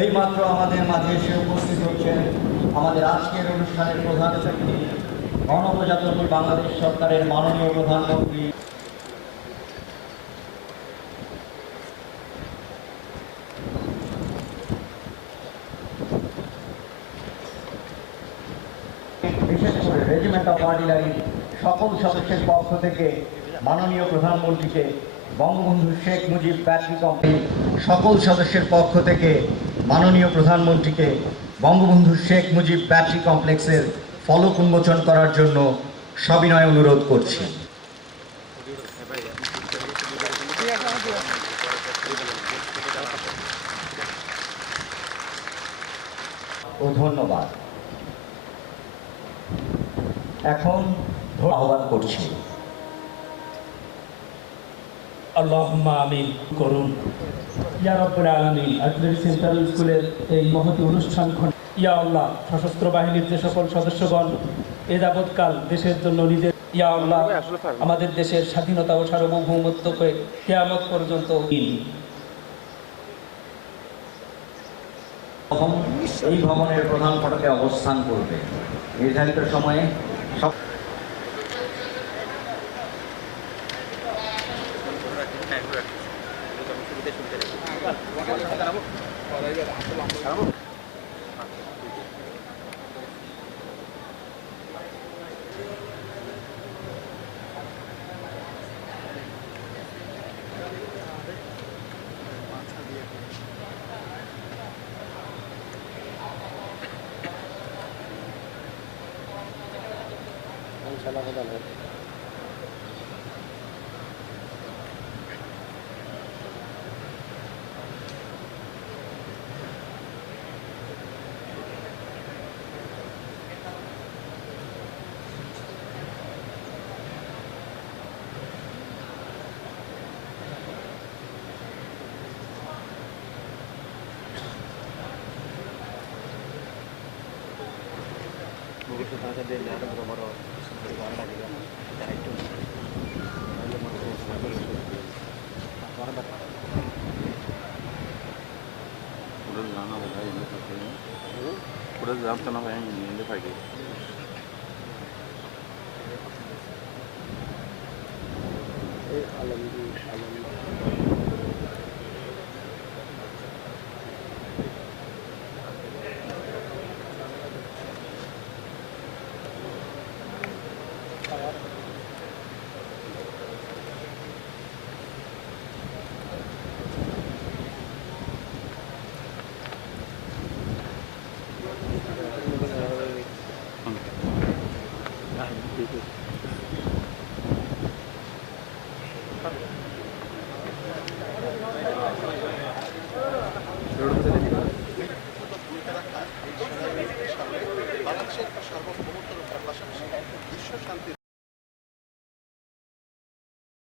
এইমাত্র আমাদের মাঝে এসে উপস্থিত হচ্ছেন আমাদের আজকের অনুষ্ঠানের প্রধান অতিথি, গণপ্রজাতন্ত্রী বাংলাদেশ সরকারের মাননীয় প্রধানমন্ত্রী বিশেষ করে রেজিমেন্ট অফ আর্টিলারির সকল সদস্যের পক্ষ থেকে মাননীয় প্রধানমন্ত্রীকে বঙ্গবন্ধু শেখ মুজিব ব্যাটারি কোম্পানি সকল সদস্যের পক্ষ থেকে মাননীয় প্রধানমন্ত্রীকে বঙ্গবন্ধু শেখ মুজিব ব্যাটারি কমপ্লেক্সের ফলক উন্মোচন করার জন্য সবিনয় অনুরোধ করছি। ও ধন্যবাদ। এখন আহ্বান করছি। আল্লাহুম্মা আমিন করুন। ইয়া রব্বুল আলামিন সেন্ট্রাল স্কুলের এই মহতি অনুষ্ঠান ইয়া আল্লাহ সশস্ত্র বাহিনীর যে সকল সদস্যগণ এ যাবৎকাল দেশের জন্য নিজের ইয়া আল্লাহ আমাদের দেশের স্বাধীনতা ও সার্বভৌমত্বকে কেয়ামত পর্যন্ত এই ভবনের প্রধান ফটকে অবস্থান করবে। নির্ধারিত সময়ে সব Salah ko dalit. Hindi ko sa din, lahat ng rumaro. உடல் தானா எந்த பாக்கி உடல் தான் சொன்னா எந்த பாக்கி அலந்து அலந்து stupid.